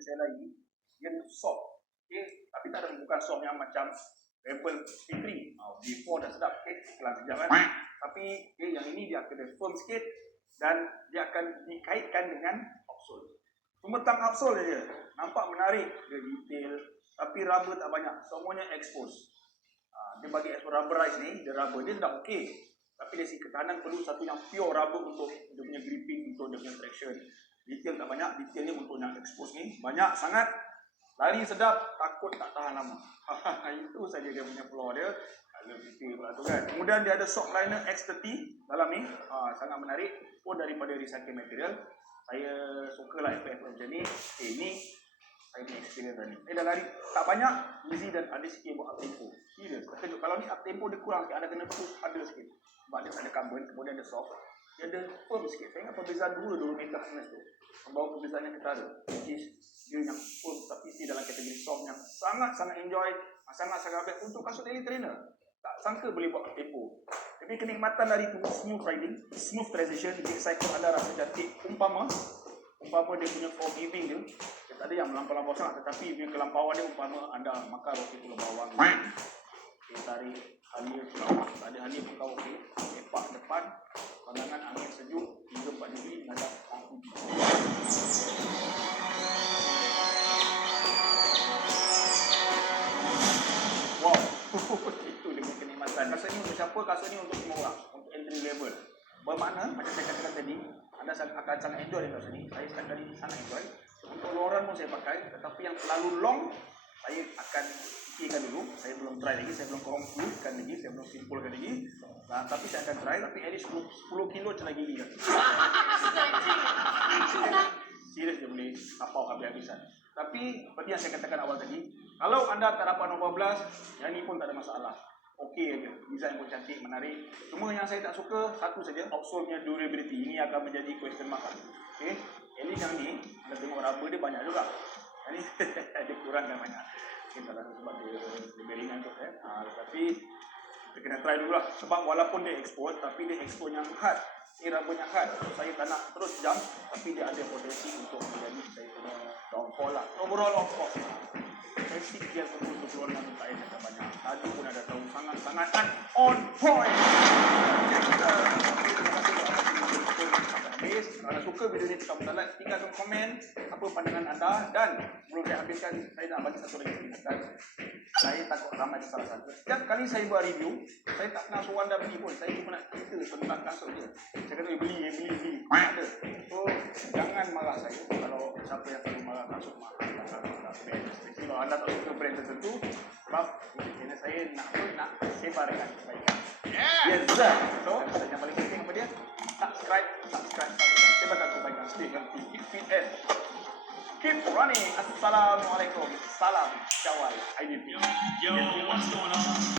saya lagi, dia soft. Okay? Tapi tak ada, bukan soft yang macam level P3. B4 dah sedap, okay? Pelan sekejap kan. Tapi yang ini dia akan firm sikit dan dia akan dikaitkan dengan outsole. Cuma tang outsole je. Nampak menarik, dia detail, tapi rubber tak banyak. Semuanya expose. Dia bagi expose rubberize ni, dia rubber dia dah okey. Tapi dari segi ketahanan perlu satu yang pure rubber untuk dia punya gripping, untuk dia punya traction. Detail tak banyak, detail ni untuk yang expose ni banyak sangat. Lari sedap, takut tak tahan lama. Itu saja dia punya flaw dia. Kalau detail pula tu kan. Kemudian dia ada shock liner X30 dalam ni. Sangat menarik. Pun daripada recycle material. Saya suka lah FF macam ni. Ni saya punya experience tadi. Dah lari tak banyak, easy dan ada sikit buat up tempo. Serius, terkejut. Kalau ni up tempo dia kurang sikit, ada kena push ada sikit. Sebab dia tak ada carbon, kemudian ada soft. Dia ada firm sikit. Saya ingat perbezaan dua meter hardness tu. Membawa perbezaan yang ketara. Which is dia yang firm tapi dia dalam kategori soft yang sangat-sangat enjoy, sangat-sangat best untuk kasut daily trainer. Tak sangka boleh buat up tempo. Tapi kenikmatan dari tu smooth riding, smooth transition, dia cycle anda rasa cantik. Umpama dia punya forgiving dia tak ada yang melampau-lampau sangat, tetapi dia kelampauan dia umpama anda makan roti pulau bawang, tarik halia pulau, tak ada halia pun kau okey, lepak depan, pandangan angin sejuk, 3-4 degree, menghadap aku. Wow, itu dia punya kenikmatan. Kasut ni untuk siapa? Kasut ni untuk semua orang, untuk entry level. Bermakna, macam saya katakan tadi, anda akan sangat enjoy dengan kasut ni. Saya setiap kali sangat enjoy. Untuk loran pun saya pakai, tetapi yang terlalu long, saya akan fikirkan dulu. Saya belum try lagi, saya belum concludekan lagi, saya belum simpulkan lagi. Tapi saya akan try, tapi at least 10 kilo macam lagi ni. Serius dia boleh tapau habis-habisan. Tapi, seperti yang saya katakan awal tadi, kalau anda tak dapat nombor 12, yang ni pun tak ada masalah. Okey aja, design pun cantik, menarik. Cuma yang saya tak suka, satu saja, outsole punya durability. Ini akan menjadi question mark. Okey, at least yang ni, anda tengok rubber dia banyak juga. Yang ni, dia kurangkan banyak. Mungkin salah satu sebab dia lebih ringan tu. Tapi, kita kena try dulu lah. Sebab walaupun dia expose, tapi dia expose yang hard. Ini rubbernya hard. So, saya tak nak terus jump, tapi dia ada potensi untuk menjadi saya punya downfall lah. Overall, of course. Basic dia perlu keluar dengan tak ada banyak. Tadi pun ada tahu sangat-sangat on point. Kalau anda suka video ini, tekan like, tinggalkan komen apa pandangan anda, dan sebelum saya habiskan, saya nak bagi satu lagi peringatan. Saya takut ramai salah satu. Setiap kali saya buat review, saya tak pernah suruh anda beli pun. Saya cuma nak cerita tentang kasut dia. Saya kata beli. Ada. So jangan marah saya kalau siapa yang selalu marah kasut mahal. Kalau anda tak suka brand tertentu, sebab channel saya nak sebarkan kebaikan. Yes sir. So yang paling penting apa dia? Subscribe. Sebarkan kebaikan. Stay healthy, keep fit and keep running. Assalamualaikum. Salam Syawal IDP. Yo, what's going on?